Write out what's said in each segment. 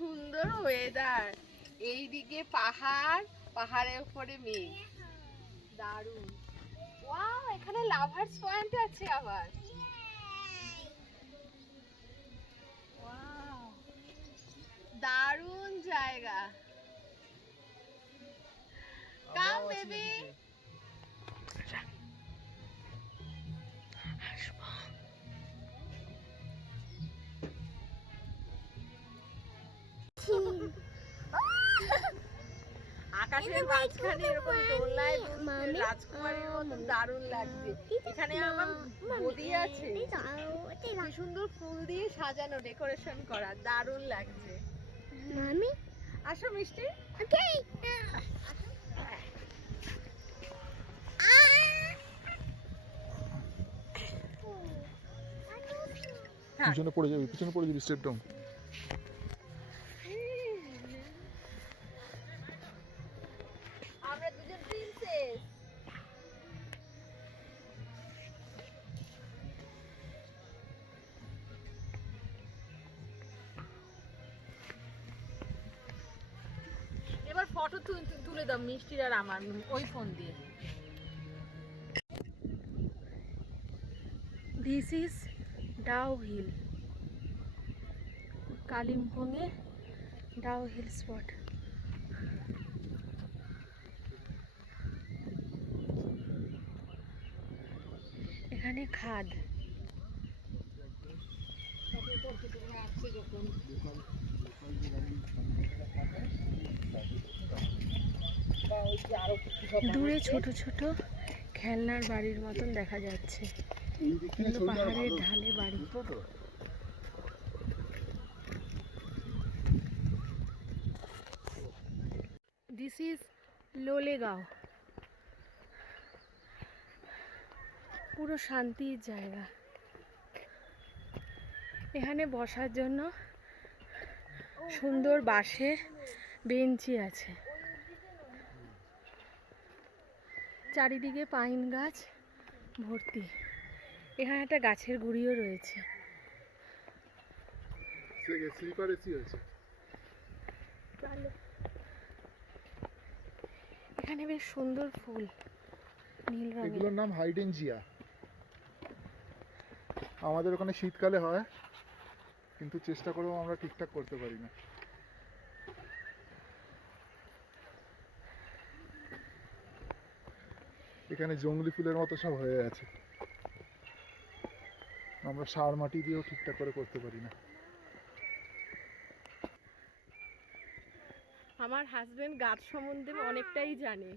সুন্দর ওয়েদার, এইদিকে পাহাড়, পাহাড়ের উপরে মেঘ, দারুণ। ওয়াও, এখানে লাভার্স পয়েন্ট আছে আবার। ওয়াও, দারুণ জায়গা। Come baby. আকাশের মাঝখানে এরকম দোলনায় দুলছে রাজকুমারীর মতন, দারুণ লাগছে। এখানে আমার বদি আছে, কি সুন্দর ফুল দিয়ে সাজানো, ডেকোরেশন করা, দারুণ লাগছে। মামি আসো মিষ্টি। ওকে, পিছনে পড়ে যাবি, পিছনে পড়ে যাবি, স্টেপ ডাউন। আমরা দুজন প্রিন্সেস। এবার ফটো তুলে দাও মিষ্টির আর আমার ওই ফোন দিয়ে। দিস ইজ ডাউ হিল, কালিম্পংয়ে ডাউ হিল স্পট। এখানে খাদ, দূরে ছোট ছোট খেলনার বাড়ির মতন দেখা যাচ্ছে, কিন্তু পাহাড়ের ঢালে বাড়ি। দিস ইজ লোলেগাঁও, পুরো শান্তির জায়গা। এখানে বসার জন্য সুন্দর বাঁশের বেঞ্চি আছে, চারিদিকে পাইন গাছ ভর্তি। এখানে একটা গাছের গুঁড়িও রয়েছে। এখানে বেশ সুন্দর ফুল, নীল রঙের। এগুলোর নাম হাইডেনজিয়া। আমাদের ওখানে শীতকালে হয়, কিন্তু চেষ্টা করেও আমরা ঠিকঠাক করতে পারি না। এখানে জঙ্গলি ফুলের মতো সব হয়ে আছে, আমরা সার মাটি দিয়েও ঠিকঠাক করে করতে পারি না। আমার হাজবেন্ড গাছ সম্বন্ধে অনেকটাই জানে,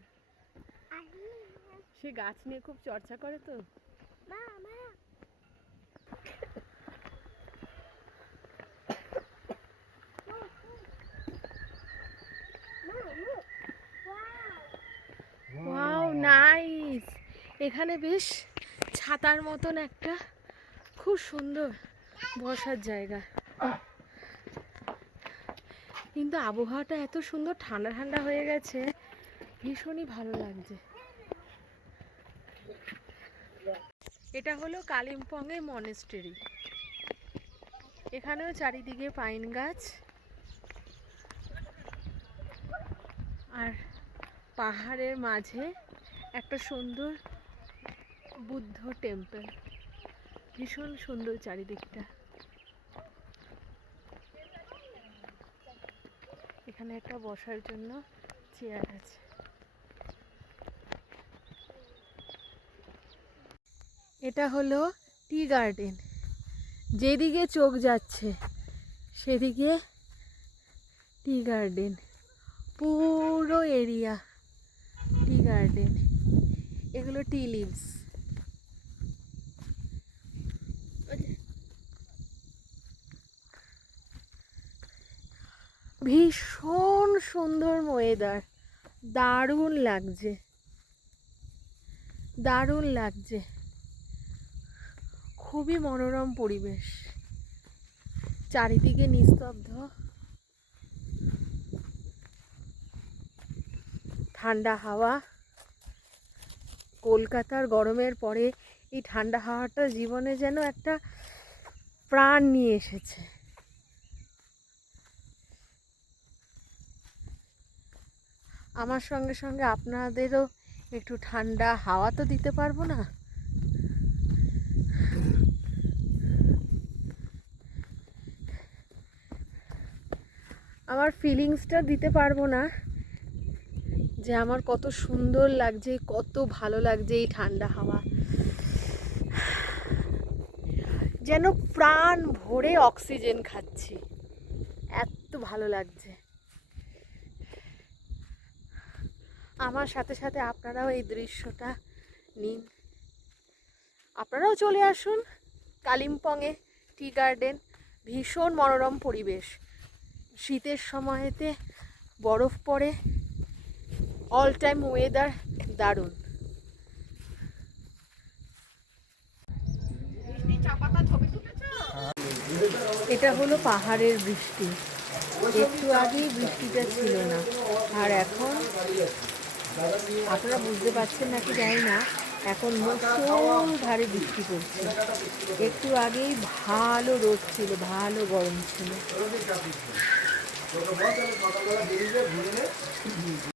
সে গাছ নিয়ে খুব চর্চা করে তো। ওয়াও নাইস, এখানে বেশ ছাতার মতন একটা খুব সুন্দর বসার জায়গা, কিন্তু আবহাওয়াটা এত সুন্দর ঠান্ডা ঠান্ডা হয়ে গেছে, ভীষণই ভালো লাগছে। এটা হলো কালিম্পংয়ের মনেস্টেরি। এখানেও চারিদিকে পাইন গাছ আর পাহাড়ের মাঝে একটা সুন্দর বুদ্ধ টেম্পল, ভীষণ সুন্দর চারিদিকটা। এখানে একটা বসার জন্য চেয়ার আছে। এটা হলো টি গার্ডেন, যেদিকে চোখ যাচ্ছে সেদিকে টি গার্ডেন, পুরো এরিয়া টি গার্ডেন। এগুলো টি লিভস। ভীষণ সুন্দর ওয়েদার, দারুণ লাগছে, দারুণ লাগছে, খুবই মনোরম পরিবেশ, চারিদিকে নিস্তব্ধ, ঠান্ডা হাওয়া। কলকাতার গরমের পরে এই ঠান্ডা হাওয়াটা জীবনে যেন একটা প্রাণ নিয়ে এসেছে। আমার সঙ্গে সঙ্গে আপনাদেরও একটু ঠান্ডা হাওয়া তো দিতে পারবো না। আমার ফিলিংসটা দিতে পারবো না যে আমার কত সুন্দর লাগছে, কত ভালো লাগছে এই ঠান্ডা হাওয়া। যেন প্রাণ ভরে অক্সিজেন খাচ্ছি, এত ভালো লাগছে। আমার সাথে সাথে আপনারাও এই দৃশ্যটা নিন। আপনারাও চলে আসুন কালিম্পংয়ে টি গার্ডেন, ভীষণ মনোরম পরিবেশ। শীতের সময়তে বরফ পড়ে, অল টাইম ওয়েদার দারুণ। এটা হলো পাহাড়ের বৃষ্টি। একটু আগেই বৃষ্টিটা ছিল না, আর এখন আপনারা বুঝতে পারছেন নাকি জানি না, এখন মুষলধারে বৃষ্টি পড়ছে। একটু আগেই ভালো রোদ ছিল, ভালো গরম ছিল।